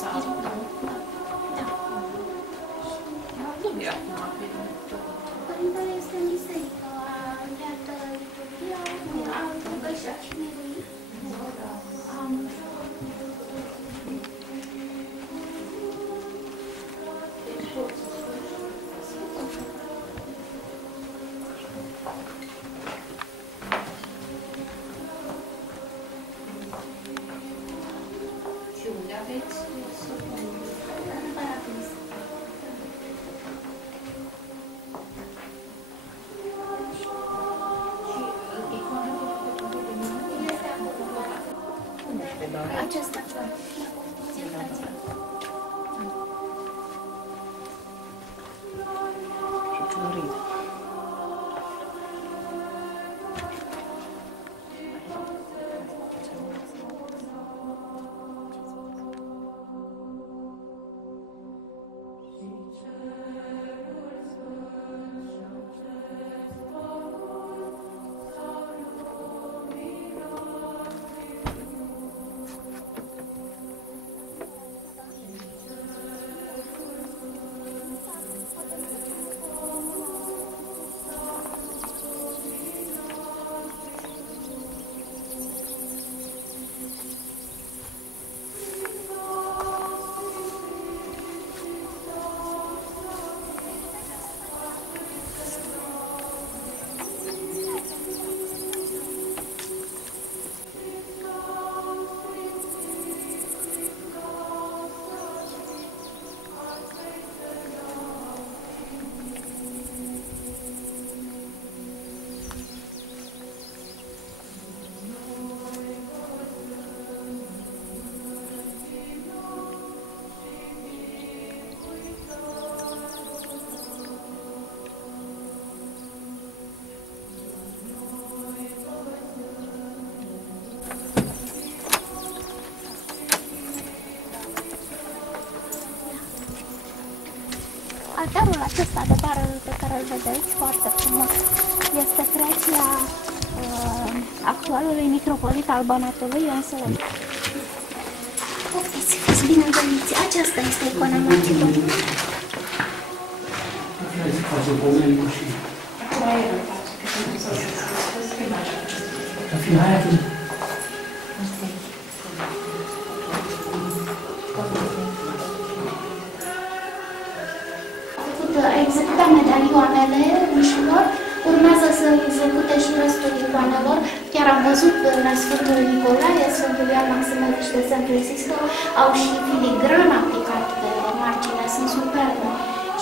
sau... Unde e acum? Părintele este în biserică, iată liturghia, am rugăciunea cinelui. Și unde aveți? În Paradis. Și icoana de minune? Este acolo. Unde este, doamne? Acesta. Și colorit. Altarul acesta de bară pe care îl vedeți, foarte frumos, este creația actualului mitropolit al Banatului, însă... Poftiți, fiți bineveniți! Aceasta este icona Martirului. A executat medalioanele ușilor, urmează să execute și restul icoanelor. Chiar am văzut la Sfântul Nicolae, Sfântul Ioan Maximovici de San Francisco, au și filigran aplicat pe margine, sunt superbe.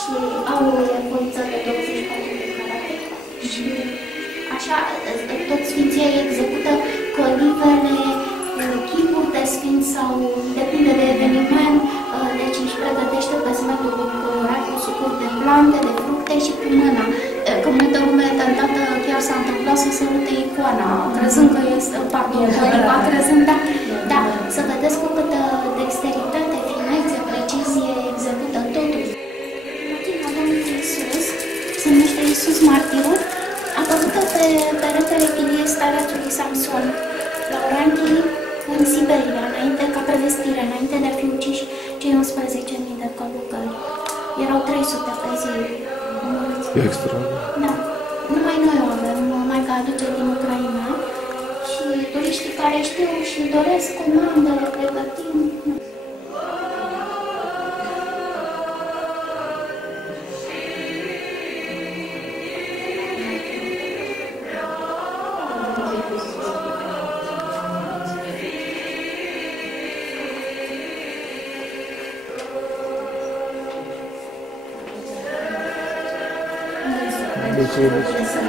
Și aurul e poliță de 24 de carate. Și așa, toți sfinții execută colivere, chipuri de sfinți sau depinde de eveniment, deci își pregătește pesmetul colorat cu sucuri de plante, de fructe și cu mâna. Că multă lume tentată chiar s-a întâmplat să se uite icoana, crezând că este pardon, crezând, da, să vedeți cu câtă dexteritate, finețe, precizie execută totul. Motiva Domnului Iisus se numește Iisus Martirul, apărută pe peretele chiliei starețului Samson, la Oranchi, în Siberia, înainte ca prevestire, înainte de a fi uciși cei 11.000 de călugări. Erau 300 pe zi. E extra. Da. Numai noi o avem, Maica aduce din Ucraina și turiștii care știu și doresc comandă, le pregătim. Mulțumesc. Să